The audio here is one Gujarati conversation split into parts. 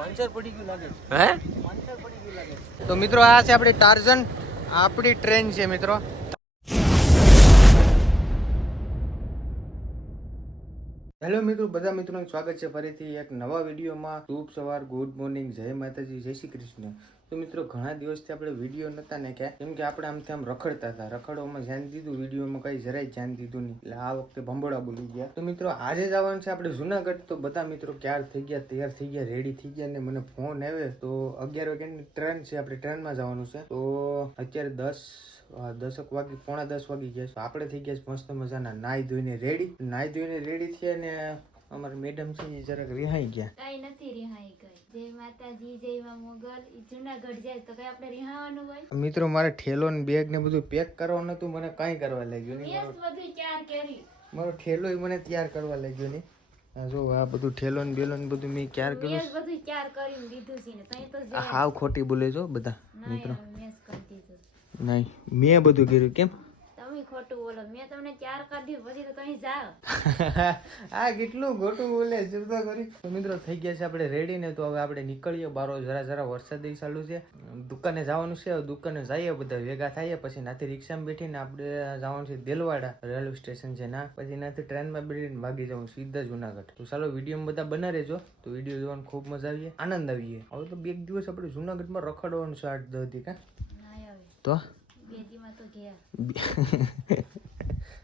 પંચર પડી ગયું લાગે. હે પંચર પડી ગયું લાગે. તો મિત્રો આ છે આપણી ટાર્ઝન, આપણી ટ્રેન છે મિત્રો. હેલો મિત્રો, બધા મિત્રોનું સ્વાગત છે ફરીથી એક નવા વિડીયોમાં. શુભ સવાર, ગુડ મોર્નિંગ, જય માતાજી, જય શ્રી કૃષ્ણ. તો મિત્રો ઘણા દિવસથી આપણે વિડીયો નતા નાખ્યા કેમ કે આપણે આમથી આમ રખડતા હતા. રખડવામાં ધ્યાન દીધું, વિડીયોમાં કઈ જરાય ધ્યાન દીધું નહીં, એટલે આ વખતે ભંભોળા બોલી ગયા. તો મિત્રો આજે જવાનું છે આપણે જુનાગઢ. તો બધા મિત્રો ક્યાર થઈ ગયા, તૈયાર થઈ ગયા, રેડી થઈ ગયા, ને મને ફોન આવ્યો તો 11 વાગ્યાની ટ્રેન છે, આપણે ટ્રેનમાં જવાનું છે. તો અત્યારે 10 વાગે, પોણા 10 વાગી ગયા. તો આપણે થઈ ગયા મસ્ત મજાના નાઈ ધોઈને રેડી થયા ને અમારા મેડમ છે એ જરાક રિહાઈ ગયા. કઈ નથી રિહાઈ ગઈ. જય માતાજી, જય મા મોગલ. જુનાગઢ જાય તો કઈ આપણે રિહાવાનું હોય? મિત્રો મારે ઠેલો ને બેગ ને બધું પેક કરવાનું હતું, મને કઈ કરવા લાગ્યું નહીં. બધું તૈયાર કરી મારો ઠેલો મને તૈયાર કરવા લાગ્યો નહીં. જો આ બધું ઠેલો ને બેલો ને બધું મેં ક્યાર કર્યું, બધું તૈયાર કરીને દીધું છે ને તઈ તો હાવ ખોટી બોલે છો બધા મિત્રો. મેસ કરી દીધું નહીં, મેં બધું કર્યું. કેમ તમે ખોટું બોલો? મેં તમને તૈયાર કરી દીધું પછી તો કઈ જાવ. આ કેટલું ખોટું બોલે જુદા કરી. તો મિત્રો થઈ ગયા છે આપણે રેડી ને. તો હવે આપણે નીકળીએ બારો. જરા વરસાદ ચાલુ છે, દુકાને જવાનું છે. દુકાને જઈએ, બધા ભેગા થઈએ, પછી નાથી રિક્ષામાં બેઠીને આપણે જવાનું છે દેલવાડા રેલવે સ્ટેશન છે ના. પછી નાથી ટ્રેનમાં બેઠીને ભાગી જવું સીધા જુનાગઢ. તો ચાલો વિડીયોમાં બધા બના રહેજો. તો વિડીયો જોવાનું ખૂબ મજા આવીએ, આનંદ આવીએ. હવે તો બે દિવસ આપણે જુનાગઢમાં રખડવાનું છે 8-10 દી. કા તો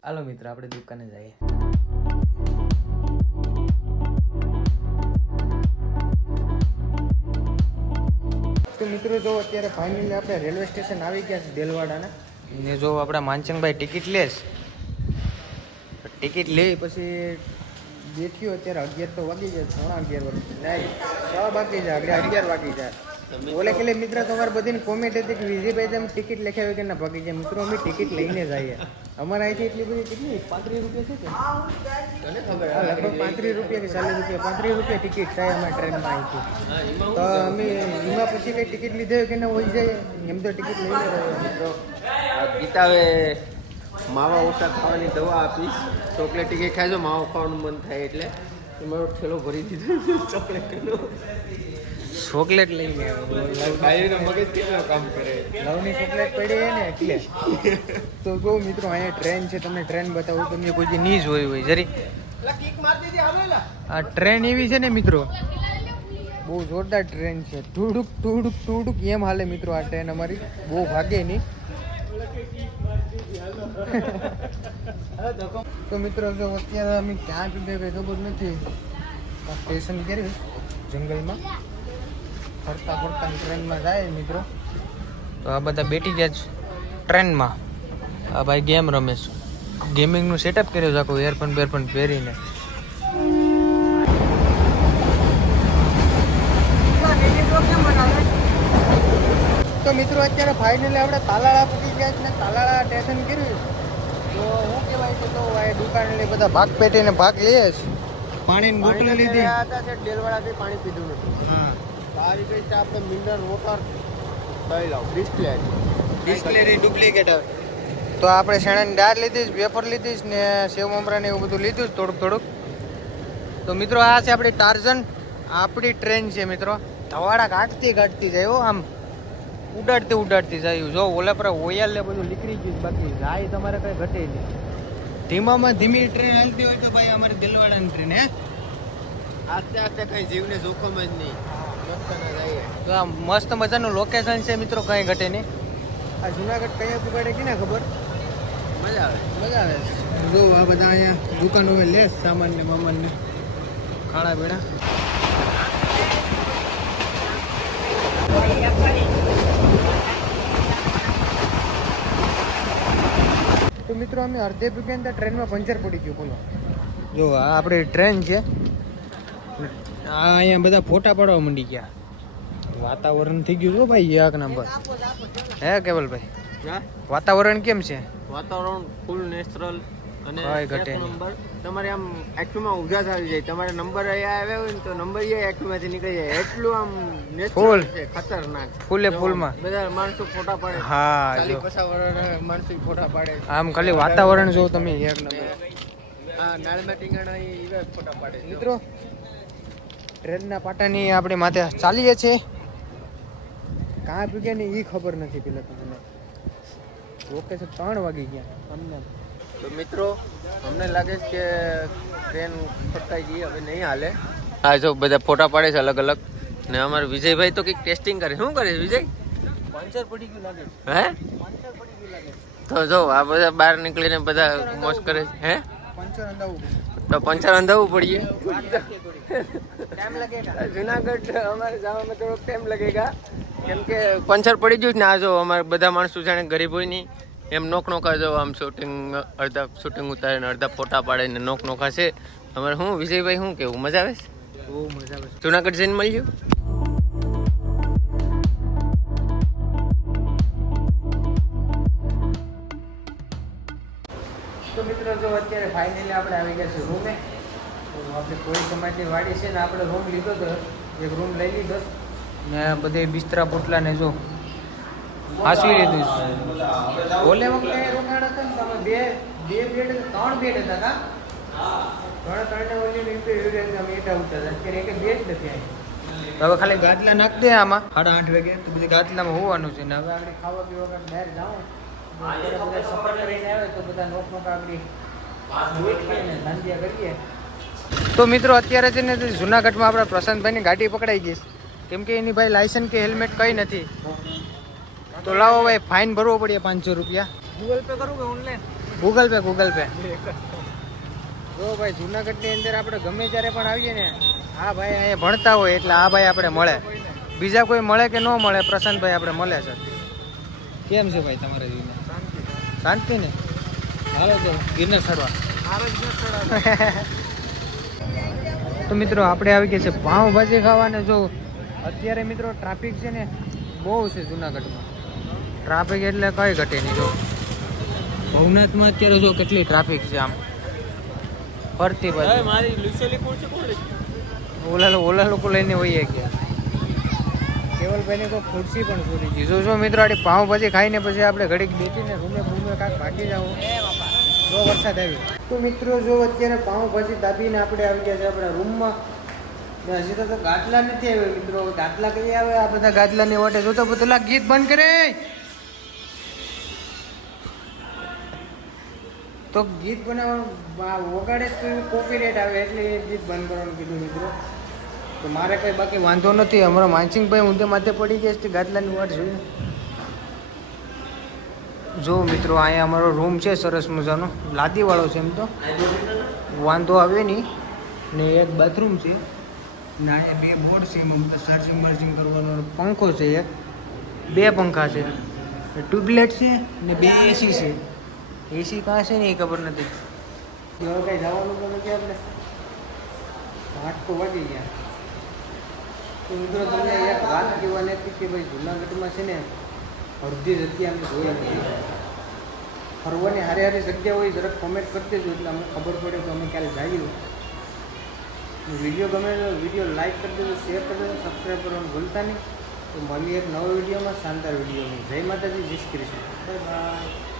હાલો મિત્રો આપણે દુકાને જઈએ. તો મિત્રો જો અત્યારે ફાઇનલી આપણે રેલવે સ્ટેશન આવી ગયા છે દેલવાડાના. ને જો આપણા માનચંગભાઈ ટિકિટ લેશ, ટિકિટ લે પછી બેઠ્યો. અત્યારે 11 તો વાગી જાય, 11:30 વાગી નહીં, 6 વાગી જાય, 11 વાગી જાય. ઓલે કે મિત્ર તમારે બધીની કોમેન્ટ હતી કે વિજયભાઈ તમે ટિકિટ લખાવી કે ના ભાગી જાય. મિત્રો અમે ટિકિટ લઈને જઈએ. અમારે અહીંથી એટલી બધી કેટલી 35 રૂપિયા છે કે લગભગ 35 રૂપિયા કે 40 રૂપિયા, 35 રૂપિયા ટિકિટ થાય અમારી ટ્રેનમાં અહીંથી. તો અમે એમાં પછી કઈ ટિકિટ લીધે કે ના હોય જાય એમ તો ટિકિટ લઈને રહ્યા મિત્રો. ગીતાવે માવા ઓછા ખાવાની દવા આપી. ચોકલેટ ટીકે ખાજો, માવા ખાવાનું મન થાય એટલે મારો ઠેલો ભરી દીધો ચોકલેટનો. ચોકલેટ લઈને મગજ કેટલો કામ કરે. લવની ચોકલેટ પડી ને એટલે. તો જો મિત્રો અહીંયા ટ્રેન છે, તમને ટ્રેન બતાવું. તમને કોઈ જે નહીં જોઈ હોય જરી. આ ટ્રેન એવી છે ને મિત્રો, બહુ જોરદાર ટ્રેન છે. ટુડુક એમ હાલે મિત્રો આ ટ્રેન અમારી, બહુ ભાગે નહીં. તો મિત્રો જો અત્યારે અમે ક્યાં સુધી કઈ ખબર નથી. સ્ટેશન કર્યું જંગલમાં ફરતા ટ્રેનમાં જાય મિત્રો. તો આ બધા બેઠી ગયા છે ટ્રેનમાં. આ ભાઈ ગેમ રમે છે, ગેમિંગનું સેટઅપ કર્યું છે આખું, એરફોન પહેરીને. તો મિત્રો અત્યારે ફાઇનલી આપણે તાલાળા પૂકી ગયા છે ને તાલાળા સ્ટેશન કર્યું. તો શું કહેવાય છે, તો આ દુકાન લઈ બધા ભાગ પેટીને ભાગ લઈએ છે. પાણીની બોટલ લીધી હતા છે ડેલવાડાથી, પાણી પીધું નથી. હા, આવી ગઈ છે આપણે મિનરલ વોટર લઈ લાવ. ડિસ્પ્લેની ડુપ્લિકેટ આવે. તો આપણે શેણાની દાળ લીધી, વેફર લીધી ને સેવ મમરા ને એવું બધું લીધું થોડુંક. તો મિત્રો આ છે આપણી ટાર્ઝન, આપણી ટ્રેન છે મિત્રો. ધવાડા કાઢતી જાય હો, આમ ઉડાડતી જાય. જો ઓલા પર ઓયલ ને બધું નીકળી ગયું, બાકી જાય તમારે કઈ ઘટે નહીં. ધીમી ટ્રેન હાલતી હોય તો ભાઈ અમારી દિલવાડાની ટ્રેન હે. આસ્તે કઈ જીવને જોખમ જ નહીં. તો આ મસ્ત મજાનું લોકેશન છે મિત્રો, કઈ ઘટે નહીં. આ જુનાગઢ કયા પુગાડે કે ના ખબર, મજા આવે. જો આ બધા અહીંયા દુકાનો લે સામાન ને મામાન ને ખાણા પીણા. તો મિત્રો અમે અડધે પૂગ્યા ને ટ્રેનમાં પંચર પડી ગયું. બોલો જો આ આપણી ટ્રેન છે. આ અહીંયા બધા ફોટા પાડવા માંડી ગયા. વાતાવરણ થઈ ગયું છો ભાઈ એક નંબર. હે કેવલભાઈ, વાતાવરણ કેમ છે? વાતાવરણ ફૂલ નેચરલ અને કઈ ઘટે એક નંબર. તમારે આમ આંખમાં ઉજાસ આવી જાય. તમારે નંબર અહીંયા આવ્યા હોય ને તો નંબર આંખમાંથી નીકળી જાય. એટલું આમ નેચરલ છે, ખતરનાક. ફૂલમાં બધા માણસો ફોટા પાડે. હા, 40-50 માણસો ફોટા પાડે. આમ ખાલી વાતાવરણ જો તમે એક નંબર. હા, નાળમાં ટીંગાણા એ ફોટા પાડે મિત્રો. ટ્રેનના પાટાની આપણે માથે ચાલીએ છીએ. કાં પી ગયા ને એ ખબર નથી પેલા તો મને. ઓકે છે 3 વાગી ગયા અમને. તો મિત્રો અમને લાગે છે કે ટ્રેન ફટકાઈ ગઈ, હવે નહીં હાલે. હા જો બધા ફોટા પાડે છે અલગ અલગ. ને અમારે વિજયભાઈ તો કંઈક ટેસ્ટિંગ કરે. શું કરે છે વિજય? પંચર પડી ગયું લાગે. હે પંચર પડી ગયું લાગે. તો જો આ બધા બહાર નીકળીને બધા મોજ કરે છે. હે પંચર અંદાવું તો પંચર અંધાવું પડીએ. ટાઈમ લાગેગા. જુનાગઢ અમારે જવામાં થોડોક ટાઈમ લાગેગા, કેમ કે પંચર પડી ગયું ને. આ જો અમારે બધા માણસો જાણે ગરીબ હોય નહીં એમ નોખા જો આમ શૂટિંગ, અડધા શૂટિંગ ઉતારે ને અડધા ફોટા પાડે ને નોખા છે. અમારે શું વિજયભાઈ શું કેવું, મજા આવે છે? બહુ મજા આવે છે. જુનાગઢ જઈને મળ્યું. તો મિત્રો જો અત્યારે ફાઇનલી આપણે આવી ગયા છે રૂમે. તો આપણે કોઈ સમાજની વાડી છે ને આપણે રૂમ લીધો હતો, એક રૂમ લઈ લીધો ને બધે બિસ્તરા પોટલા ને જો હાસવી લીધું છે. ઓલે વખતે રૂમ હેડ હતો ને તમે બે બેડ 3 બેડ હતા કા ત્રણે ઓલી અમે એટા ઉઠતા હતા. અત્યારે એક બેડ નથી આવી. હવે ખાલી ગાદલા નાખ દે આમાં 8:30 વાગે તો બધી ગાદલામાં હોવાનું છે. ને હવે આપણે ખાવા પીવા કાંઈક બહાર જાઉં બધા સફર કરીને આવે તો બધા નોક આપણી બેઠીએ ને ધાંધિયા કરીએ. તો મિત્રો અત્યારે છે ને જુનાગઢમાં આપણા પ્રશાંતભાઈની ગાડી પકડાઈ ગઈ છે, કેમ કે એની ભાઈ લાયસન્સ કે હેલ્મેટ કંઈ નથી. તો લાવો ભાઈ ફાઇન ભરવો પડે 500 રૂપિયા. ગૂગલ પે કરું કે ઓનલાઈન? Google pay. જો ભાઈ જુનાગઢની અંદર આપણે ગમે ત્યારે પણ આવીએ ને, હા ભાઈ અહીંયા ભણતા હોય એટલે આ ભાઈ આપણે મળે. બીજા કોઈ મળે કે ન મળે, પ્રશાંતભાઈ આપણે મળે છે. કેમ છે ભાઈ તમારા જીવને? શાંતિ ને? હાલો તો ગિરનાર ચડવા. તો મિત્રો આપણે આવી ગયા છે પાઉંભાજી ખાવાને. જો અત્યારે મિત્રો ટ્રાફિક છે ને બહુ છે જુનાગઢમાં. ટ્રાફિક એટલે કઈ ઘટે નહીં. જો ભવનાથમાં અત્યારે જો કેટલી ટ્રાફિક છે આમ ફરતી બાજુ. ઓલા લોકો લઈને વહી ગયા. કેવલભાઈને કોઈ ખુરશી પણ છોડી દીધું. જો મિત્રો આડી પાઉંભાજી ખાઈને પછી આપણે ઘડીક બેસીને રૂમે કાંક ભાગી જવું. જો વરસાદ આવ્યો. તો મિત્રો જો અત્યારે પાઉંભાજી દાબીને આપણે આવી ગયા છે આપણા રૂમમાં. હજી તો ગાદલા નથી આવ્યો મિત્રો. ગાદલા કઈ આવે? આ બધા ગાદલાની વાટે જોતો પેલા ગીત બંધ કરે. તો ગીત બનાવવાનું વગાડે તો કોપીરાઇટ આવે એટલે એ ગીત બંધ કરવાનું કીધું મિત્રો. તો મારે કંઈ બાકી વાંધો નથી. અમારા માનસિંહભાઈ ઊંધે માથે પડી ગયા છે ગાદલાની વાટ જોઈને. જો મિત્રો અહીંયા અમારો રૂમ છે સરસ મજાનો, લાદીવાળો છે. એમ તો વાંધો આવે નહીં. ને એક બાથરૂમ છે ને અહીંયા 2 બોર્ડ છે. એમાં બધા ચાર્જિંગ બાર્જિંગ કરવાનો પંખો છે. 2 પંખા છે, ટ્યુબલાઇટ છે ને 2 એસી છે. એસી કાં છે ને એ ખબર નથી. હવે કંઈ જવાનું તો નથી આપણે. 8 તો વાગી ગયા. તો મિત્રો તમને એક વાત કહેવાની હતી કે ભાઈ જુનાગઢમાં છે ને અડધી જગ્યા અમે જોઈ નથી. ફરવાની હારી જગ્યા હોય જરાક કોમેન્ટ કરી દેજો એટલે અમને ખબર પડે તો અમે ક્યારે જઈએ. વિડીયો ગમે તો વિડીયો લાઈક કરી દેજો, શેર કરી દેજો, સબસ્ક્રાઈબ કરવાનું ભૂલતા નહીં. તો મળીએ એક નવો વિડીયોમાં, શાનદાર વિડીયોમાં. જય માતાજી, જય શ્રી કૃષ્ણ. Bye bye.